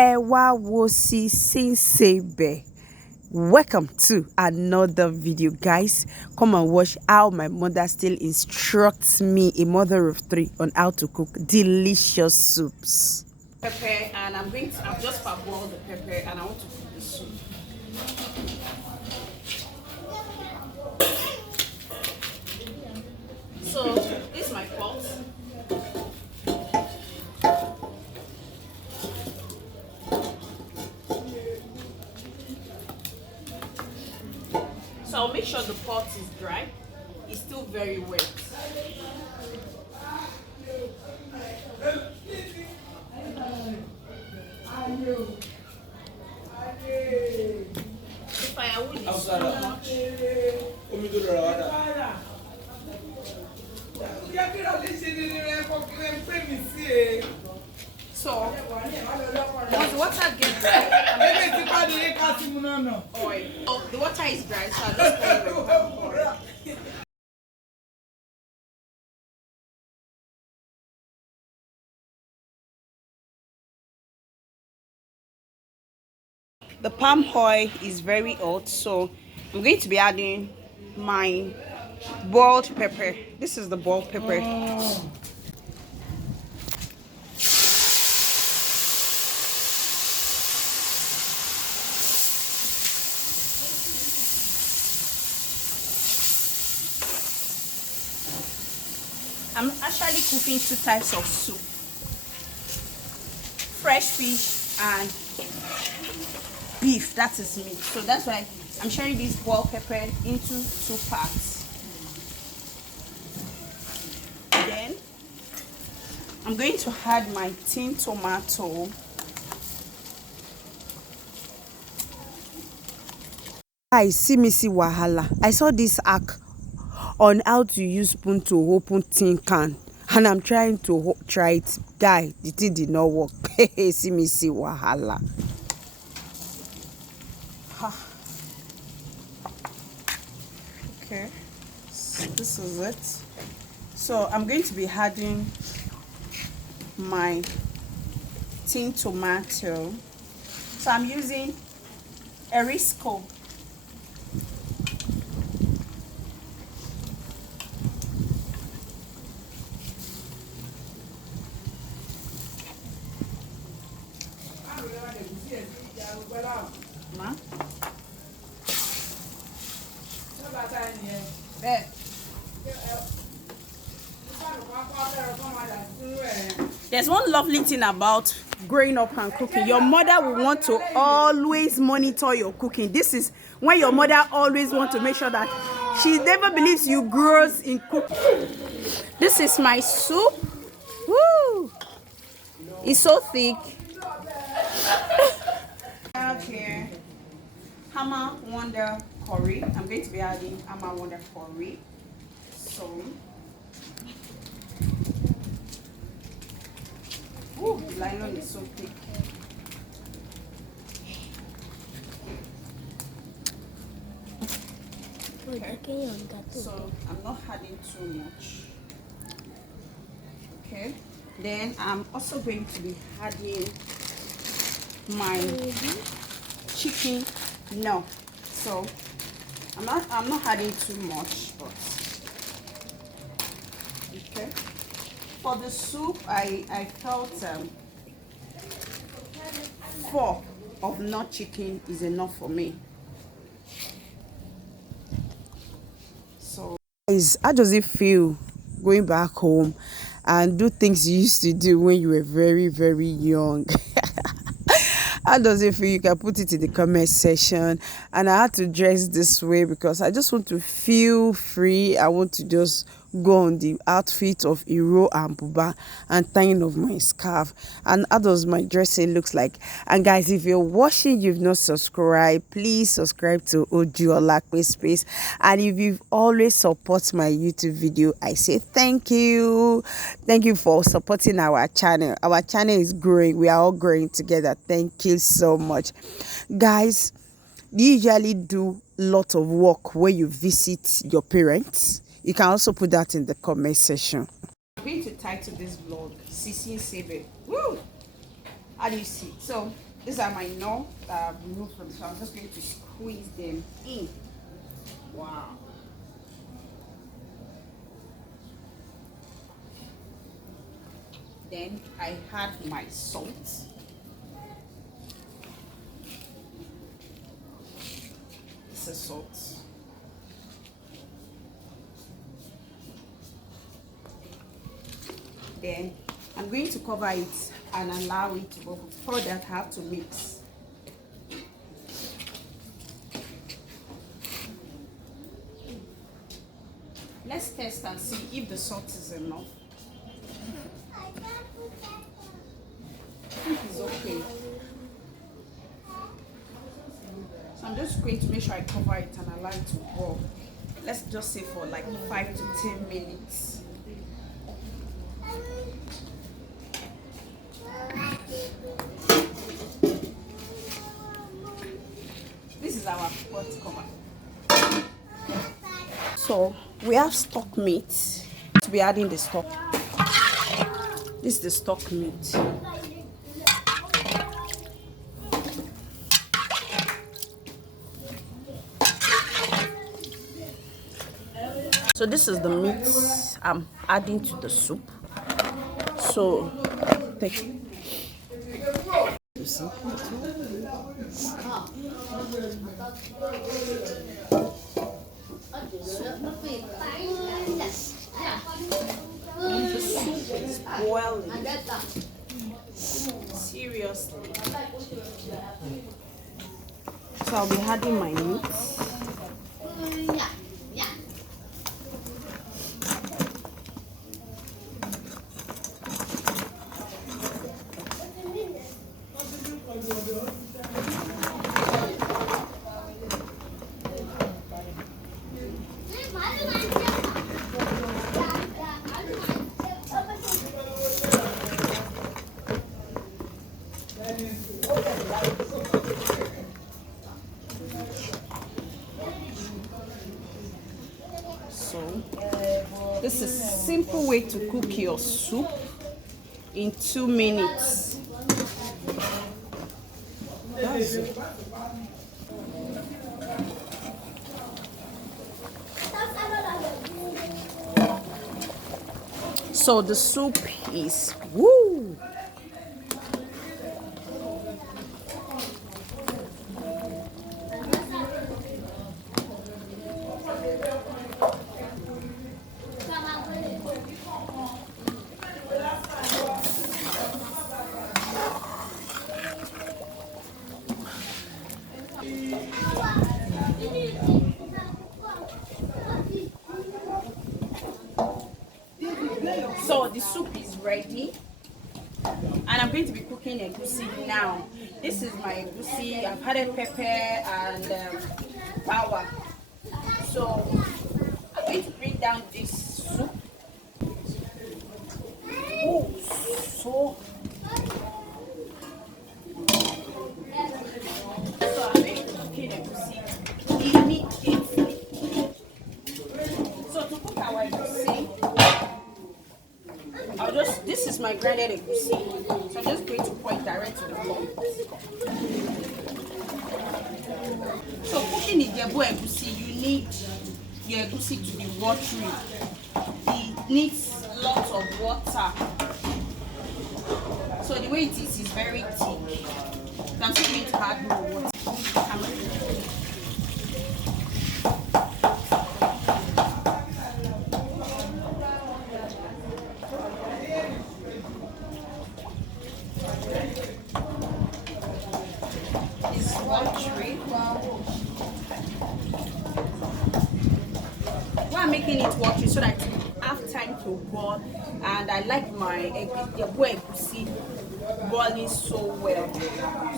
Ewa wosi sinsebe. Welcome to another video, guys. Come and watch how my mother still instructs me, a mother of three, on how to cook delicious soups. Pepper, and I've just parboiled the pepper, and I want to cook the soup. So this is my pot. So I'll make sure the pot is dry. It's still very wet. The firewood is too much. So once the water gets dry, oil. Oh, the water is dry, so I'll just pour the water. The palm oil is very hot, so I'm going to be adding my boiled pepper. This is the boiled pepper. I'm actually cooking two types of soup: fresh fish and beef, that is meat. So that's why I'm sharing this boiled pepper into two parts. Then I'm going to add my tin tomato. Guys, see me see wahala. I saw this hack on how to use spoon to open tin can, and I'm trying to try it. Guy, the thing did not work. See me see wahala. Okay, so this is it. So I'm going to be adding my tin tomato. So I'm using Erisco. Ma? There's one lovely thing about growing up and cooking. Your mother will want to always monitor your cooking. This is when your mother always wants to make sure that she never believes you grows in cooking. This is my soup. Woo! It's so thick. I have here Hammer Wonder curry. I'm going to be adding Hammer Wonder curry. So, ooh, the lion is so thick. Okay. So I'm not adding too much. Okay. Then I'm also going to be adding my chicken. No, so I'm not adding too much, but okay. For the soup, I felt 4 of not chicken is enough for me. So guys, how does it feel going back home and do things you used to do when you were very, very young? How does it feel? You can put it in the comment section. And I had to dress this way because I just want to feel free. I want to just go on the outfit of Iro and Buba and tying of my scarf. And how does my dressing looks like? And guys, if you're watching, you've not subscribed, please subscribe to Oju Olakpe Space. And if you've always support my YouTube video, I say thank you. Thank you for supporting our channel. Our channel is growing. We are all growing together. Thank you so much. Guys, you usually do a lot of work when you visit your parents. You can also put that in the comment section. I'm going to title this vlog Sisi Sebe. Woo! How do you see? So These are my nuts that I've removed from, so I'm just going to squeeze them in. Wow. Then I add my salt. This is salt. Then I'm going to cover it and allow it to bubble. Before that, I have to mix. Let's test and see if the salt is enough. I think it's okay. So I'm just going to make sure I cover it and allow it to boil. Let's just say for like 5 to 10 minutes. This is our pot cover. So we have stock meat. To be adding the stock. This is the stock meat. So this is the meat I'm adding to the soup. So take you see. The soup is boiling. Seriously. So I'll be adding my meat. So this is a simple way to cook your soup in 2 minutes. That's it. So the soup is woo. So the soup is ready, and I'm going to be cooking egusi now. This is my egusi. I've added pepper and power. So I'm going to bring down this soup. Oh, so I'm going to cook egusi immediately. So to cook our egusi, this is my grinded egusi, so I'm just going to pour it direct to the pot. So cooking Ijebu egusi, you need your egusi to be watery. It needs lots of water. So the way it is very thick. So I'm just going to add more water. Why I'm making it watery so that it have time to boil, and I like my egusi boiling so well.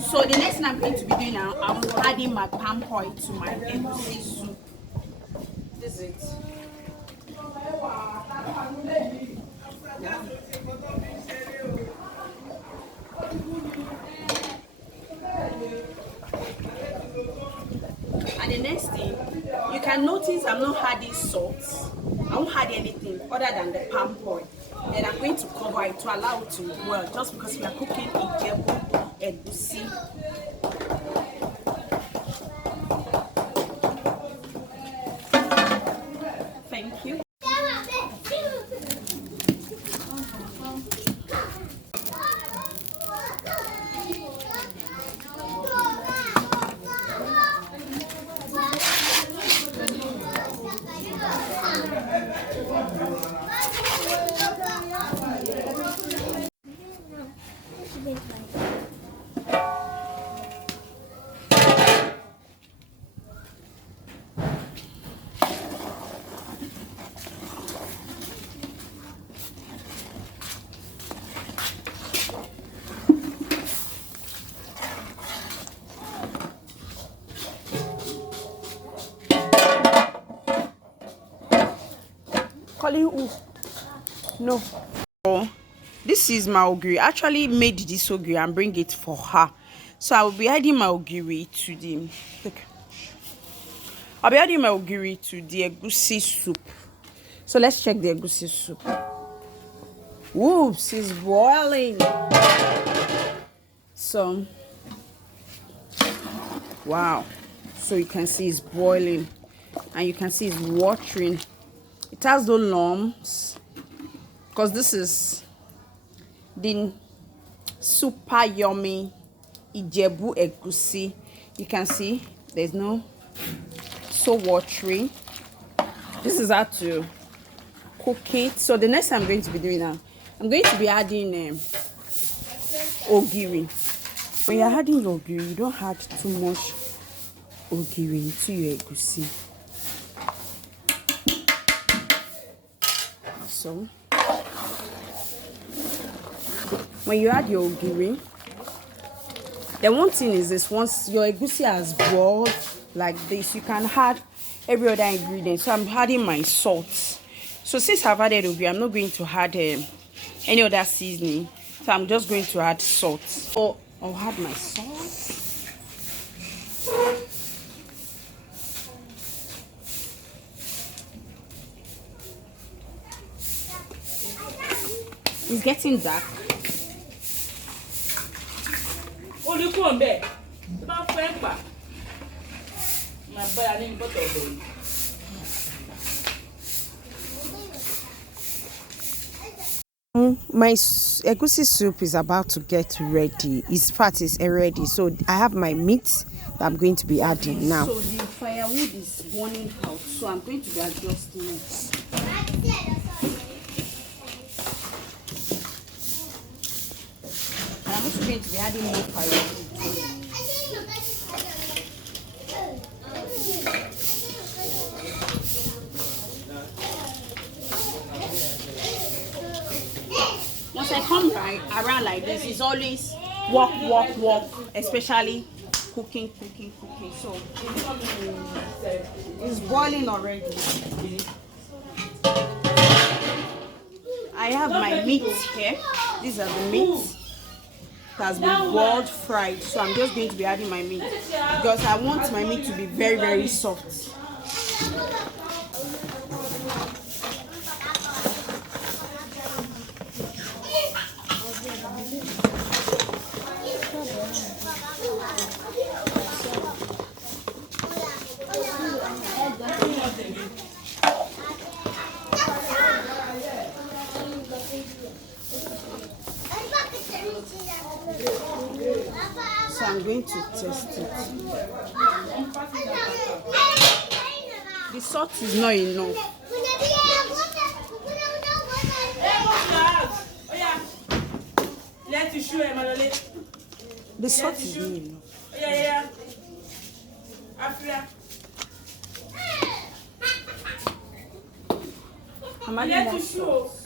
So the next thing I'm going to be doing now, I'm adding my palm oil to my egusi soup. This is it. And the next thing, you can notice I'm not adding salt. I won't add anything other than the palm oil. Then I'm going to cover it to allow it to boil, just because we are cooking Ijebu egusi. Thank you. Calling who? No. Oh, this is my ogiri. I actually made this ogiri and bring it for her. So I will be adding my ogiri to the. Look. I'll be adding my ogiri to the egusi soup. So let's check the egusi soup. Whoops, it's boiling. So, wow. So you can see it's boiling, and you can see it's watering. It has no lumps, because this is the super yummy Ijebu egusi. You can see there's no so watery. This is how to cook it. So the next I'm going to be doing now, I'm going to be adding ogiri. When you're adding your ogiri, you don't add too much ogiri into your egusi. So when you add your ogiri, the one thing is this: once your egusi has boiled like this, you can add every other ingredient. So I'm adding my salt. So since I've added ogiri, I'm not going to add any other seasoning. So I'm just going to add salt. So I'll add my salt. It's getting dark. My egusi soup is about to get ready. Its fat is already. So I have my meat that I'm going to be adding now. So the firewood is burning out. So I'm going to be adjusting it. And I'm also going to be adding more firewood. Once I come around like this, it's always walk, especially cooking. So it's boiling already. I have my meat here. These are the meat that has been boiled, fried. So I'm just going to be adding my meat because I want my meat to be very, very soft. So I'm going to test it. The salt is not enough. The salt is not enough. I'm adding more salt.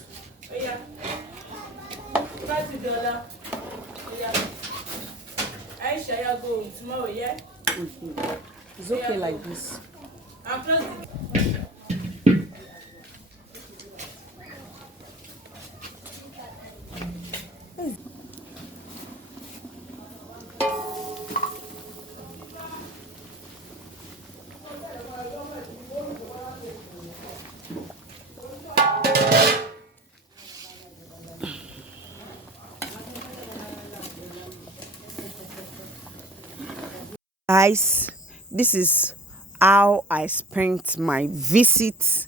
It's okay like this. Guys, this is how I spent my visit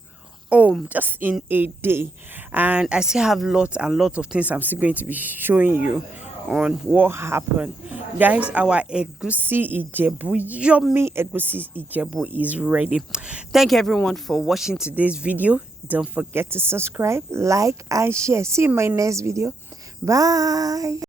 home just in a day, and I still have lots and lots of things I'm still going to be showing you on what happened. Guys, our egusi ijebu, yummy egusi ijebu is ready. Thank you everyone for watching today's video. Don't forget to subscribe, like and share. See you in my next video. Bye.